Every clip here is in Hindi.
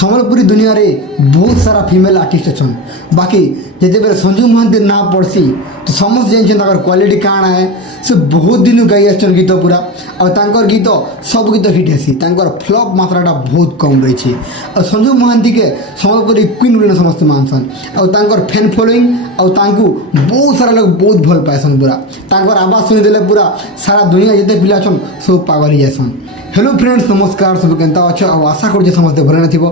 ସମ୍ବଲପୁରୀ ଦୁନିଆରେ ବହୁତ ସାରା ଫିମେଲ୍ ଆର୍ଟିଷ୍ଟ ଅଛନ୍। ବାକି ଯେତେବେଳେ ସଞ୍ଜୁ ମହାନ୍ତି ନାଁ ପଡ଼୍ସି ତ ସମସ୍ତେ ଜାଣିଛନ୍ ତାଙ୍କର କ୍ୱାଲିଟି କାଣା ଏ। ସେ ବହୁତ ଦିନୁ ଗାଇ ଆସିଛନ୍ ଗୀତ ପୁରା, ଆଉ ତାଙ୍କର ଗୀତ ସବୁ ଗୀତ ହିଟ୍ ହେସି। ତାଙ୍କର ଫ୍ଲପ୍ ମାତ୍ରାଟା ବହୁତ କମ୍ ରହିଛି। ଆଉ ସଞ୍ଜୁ ମହାନ୍ତିକେ ସମ୍ବଲପୁରୀ କ୍ୱିନ୍ ବୋଲି ସମସ୍ତେ ମାନସନ୍। ଆଉ ତାଙ୍କର ଫ୍ୟାନ୍ ଫଲୋଇଂ ଆଉ ତାଙ୍କୁ ବହୁତ ସାରା ଲୋକ ବହୁତ ଭଲ ପାଏସନ୍। ପୁରା ତାଙ୍କର ଆବାଜ ଶୁଣିଦେଲେ ପୁରା ସାରା ଦୁନିଆ ଯେତେ ପିଲା ଅଛନ୍ ସବୁ ପାଗଳ ହେଇଯାଏସନ୍। हेलो फ्रेंड्स, नमस्कार। सब केनता अच्छे और आशा कर समस्ते भले नथिबो।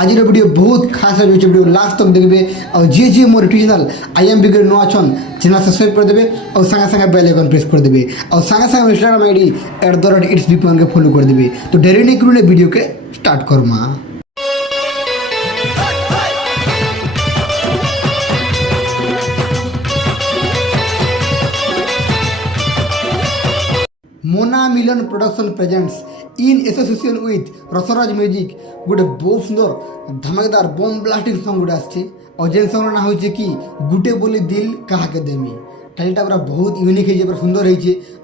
आज वीडियो बहुत खास है, वीडियो लास्ट तक देखबे। और जी मोर यूट्यूब चैनल IMB के नुआ छन चैनल सब्सक्राइब कर देबे और संगे संगे बेल आइकन प्रेस कर देबे और संगे संगे इंस्टाग्राम आईडी @itsbpman के फॉलो कर देबे। तो देरी नहीं करू, वीडियो के start Karma. Mona Milan production presents in association with Rasraj music गोटे बहुत सुंदर धमाकेदार बम ब्लास्टिंग सॉन्ग गोटे आछे। और जेन सॉन्ग ना होचे कि गुटे बोली दिल कहा के देमी। टाइटलटा पूरा बहुत यूनिक है, पूरा सुंदर है।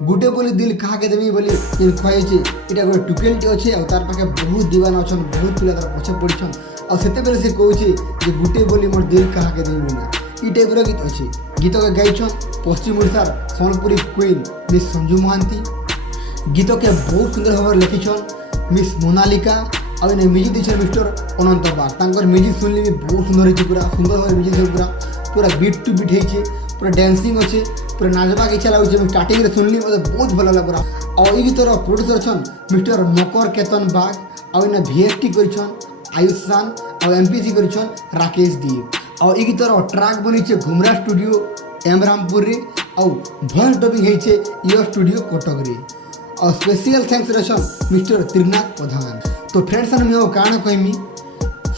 गुटे बोली दिल कहा के देमी बोली जेन कहै इटा गोटे टुकेलटी अच्छे और तार पाखे बहुत दीवाना अछन, बहुत पिला तार पछे पड़छन। और सेते बेले से कहै जे गुटे बोली मोर दिल कहा के देमी ना ई टाइपर गीत अच्छे। गीत के गाइछन पश्चिम ओडिशार सम्बलपुरी क्वीन मिस संजू महांती। गीत के बहुत सुंदर भाव लिखिछन मिस मोनालिका और इन्हें म्यूजिक दीछन मिस्टर अनंत बाग। तांकर म्यूजिक सुनले भी बहुत सुंदर है, पूरा सुंदर भाव म्यूजिक पूरा पूरा बीट टू बीट है, पूरा डांसिंग अच्छे, पूरा नाचबा के इच्छा लगे। स्टार्टिंग रे सुनली मतलब बहुत भल लगा पूरा। और ये गीतर प्रोड्यूसर छन मिस्टर मकर केतन बाग और इन्हें VST करिछन आयुषान और MPC करिछन राकेश दीप। और ये गीतर ट्रैक बनी घुमरा स्टूडियो एमरामपुर रे और वॉइस डबिंग है यो स्टूडियो कटक रे। और स्पेशल थैंक्स रसन मिस्टर त्रिनाथ प्रधान। तो फ्रेंड्स मैं काण कहमी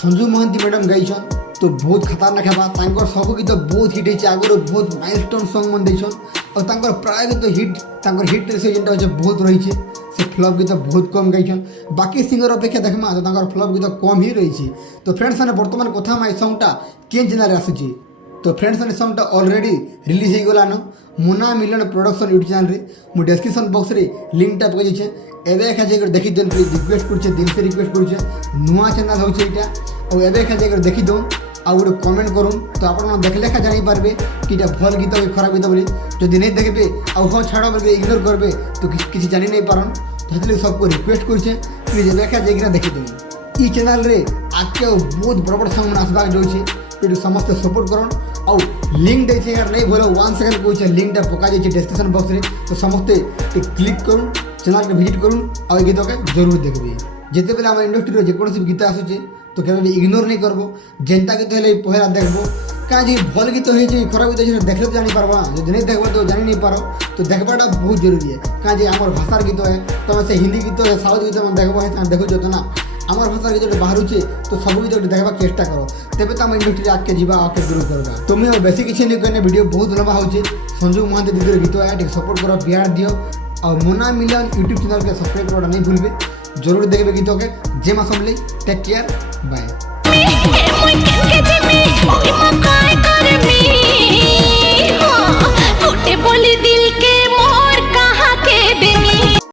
संजू महांती मैडम गाइछन तो बहुत खतरनाक है। तांकर सब गीत बहुत हिट है, आगर बहुत माइलस्टोन सॉन्ग मन देछन। और तांकर प्राय गीत हिट तांकर हिट से जेनटा होचे बहुत रही है। से फ्लॉप गीत बहुत कम गाइछन। बाकी सिंगर अपेक्षा देखमा तो तांकर फ्लॉप गीत कम ही रही है। तो फ्रेंड्स बर्तमान कथा माई सॉन्गटा केन चैनल आसुची। तो फ्रेंड्स सॉन्गटा ऑलरेडी रिलीज हो गलान मोना मिलन प्रोडक्शन यूट्यूब चैनल रे। मु डिस्क्रिप्शन बॉक्स रे लिंक पकई छे, एबे एखा जाकर देखि देन। प्लीज रिक्वेस्ट करछे, दिल से रिक्वेस्ट करछे, नुआ चैनल होचे एटा। और एबे एखा जाकर देखि दो आ गोटे कमेंट करूँ तो आप देखले एखा जानि पारबे कि इटा भल गीत कि खराब गीत बोली। जदि नहीं देखबे आ हाँ छाड़ बोल इग्नोर करबे तो किसी जानि नहीं पारन। तो सबको रिक्वेस्ट करछे प्लीज एबे एखा जाकर देखि दो। ई चैनल रे आके बहुत बड़ बड़ सॉन्ग आसबाक जाउछे, तो समस्त सपोर्ट करन। और लिंक देखे यार नहीं बोलो 1 सेकंड कहूँ लिंकटा पका जाइए डिस्क्रिप्शन बॉक्स रे। तो समस्ते क्लिक करूँ चैनल के विजिट करूँ और गीत के जरूर देखबे। जिते बेले आम इंडस्ट्री जेकोसी गीत आसूचे तो केवे इग्नोर नहीं करबो। जेनता गीत हेले पहला देखबो कहीं भल गीत हो खराब गीत देखले तो जानी पारबा। जो नहीं देखबो तो जानी नहीं पारो। तो देखबाटा बहुत जरूरी है कहीं आम भाषार गीत है तो से हिंदी गीत है साउथ गीत देखबो देखो जो ना आमर भाषा गीत बाहर तो सब गीत देखा चेष्टा करो, तेज तो आम इंडस्ट्री आगे जा आगे दूर करवा। तुम्हें बेसी किसी नहीं कहने वीडियो बहुत लंबा हो संजू महांती दीदी गीत है सपोर्ट करो, बिहार दियो। और मोना मिलन यूट्यूब चैनल के सब्सक्राइब करना नहीं भूलबे। जरूर देखबे गीत के। जय मां सबले, टेक केयर, बाय।